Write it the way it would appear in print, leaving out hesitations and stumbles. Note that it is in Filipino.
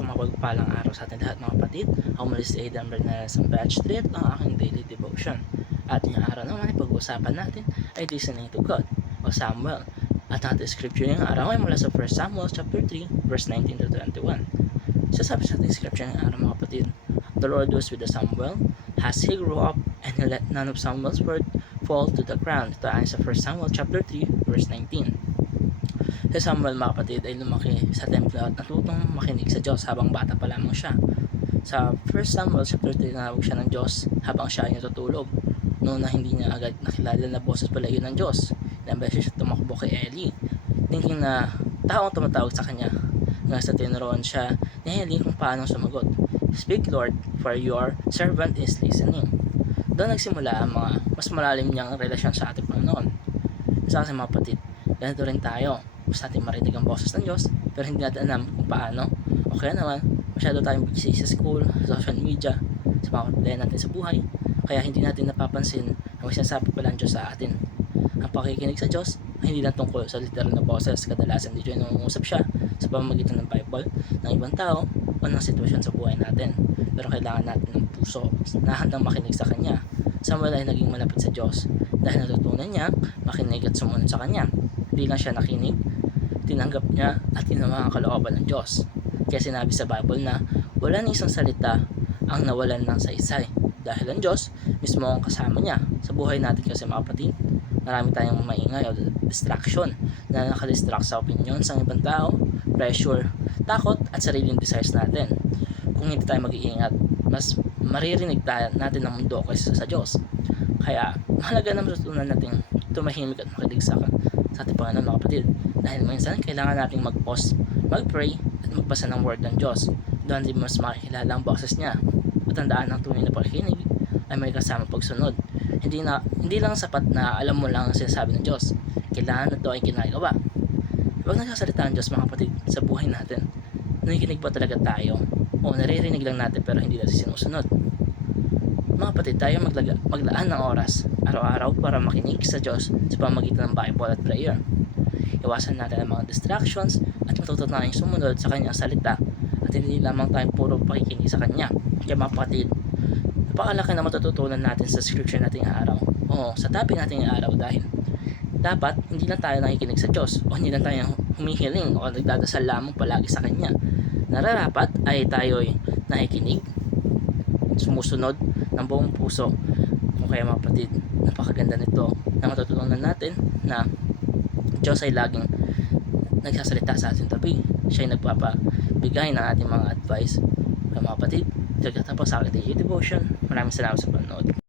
So mapagpalang araw sa ating lahat mga kapatid. Ako muli si Aidan Bernales ng Batch 3 at ang aking daily devotion. At ngayong araw naman ay pag-uusapan natin ay listening to God o Samuel. At ang ating scripture ngayong araw ay mula sa 1 Samuel chapter 3 verse 19 to 21. So sabi sa ating scripture ngayong araw mga kapatid, the Lord was with the Samuel as he grew up, and he let none of Samuel's word fall to the ground. Ito ay sa 1 Samuel chapter 3 verse 19. Si Samuel mga kapatid ay lumaki sa templo at natutong makinig sa Diyos habang bata pa lamang siya. Sa 1 Samuel chapter 3 tinawag siya ng Diyos habang siya ay natutulog. Noon na hindi niya agad nakilala na boses pala yun ng Diyos. Ilang beses siya tumakbo kay Eli, thinking na taong tumatawag sa kanya. Hanggang sa tinuruan siya ni Eli kung paano sumagot. Speak Lord, for your servant is listening. Doon nagsimula ang mga mas malalim niyang relasyon sa ating Panginoon. Isa kasi mga kapatid, ganito rin tayo. Gusto natin marinig ang boses ng Diyos, pero hindi natin alam kung paano. O kaya naman, masyado tayong busy sa school, social media, sa mga problema natin sa buhay, kaya hindi natin napapansin ang sinasabi pala ng Diyos sa atin. Ang pakikinig sa Diyos ay hindi lang tungkol sa literal na boses. Kadalasan dito yung nangungusap siya sa pamamagitan ng Bible, ng ibang tao, o ng sitwasyon sa buhay natin. Pero kailangan natin ng puso na handang makinig sa Kanya. Samuel ay naging malapit sa Diyos dahil natutunan niya makinig at sumunod sa Kanya. Hindi lang siya nakinig, tinanggap niya at ginawa ang kalooban ng Diyos. Kaya sinabi sa Bible na wala ng isang salita ang nawalan ng saysay dahil ang Diyos mismo ang kasama niya. Sa buhay natin kasi mga kapatid, marami tayong maingay o distraction na nakadistract sa opinion sa ibang tao, pressure, takot at sariling desires natin. Kung hindi tayo mag-iingat, mas maririnig natin ng mundo kaysa sa Diyos. Kaya mahalaga na matutunan natin tumahimik at makinig sa ating Panginoon mga kapatid. Dahil minsan kailangan nating mag-pause, mag-pray at magbasa ng word ng Diyos. Doon din mas makikilala ang boses niya. At tandaan ng tunay na pakikinig ay may kasama pagsunod. Hindi lang sapat na alam mo lang ang sinasabi ng Diyos. Kailangan ito ay ginagawa. Huwag nagsasalita ang Diyos mga kapatid sa buhay natin. Nakikinig ba talaga tayo? O naririnig lang natin pero hindi natin sinusunod? Mga kapatid, tayo maglaan ng oras araw-araw para makinig sa Diyos sa pamamagitan ng Bible at prayer. Iwasan natin ang mga distractions at matuto tayong sumunod sa Kanyang salita at hindi lamang tayong puro pakikinig sa Kanya. Kaya mga kapatid, napakalaki na matututunan natin sa scripture nating araw o sa topic nating araw dahil dapat hindi lang tayo nakikinig sa Diyos o hindi lang tayo humihiling o nagdadasal lamang palagi sa Kanya. Nararapat ay tayo'y nakikinig, sumusunod ng buong puso. Kung kaya mga kapatid, napakaganda nito na matutunan natin na Diyos ay laging nagsasalita sa ating tabi. Siya ay nagpapabigay ng ating mga advice. Kaya mga kapatid, nagtatapos sa ating devotion. Maraming salamat sa panonood.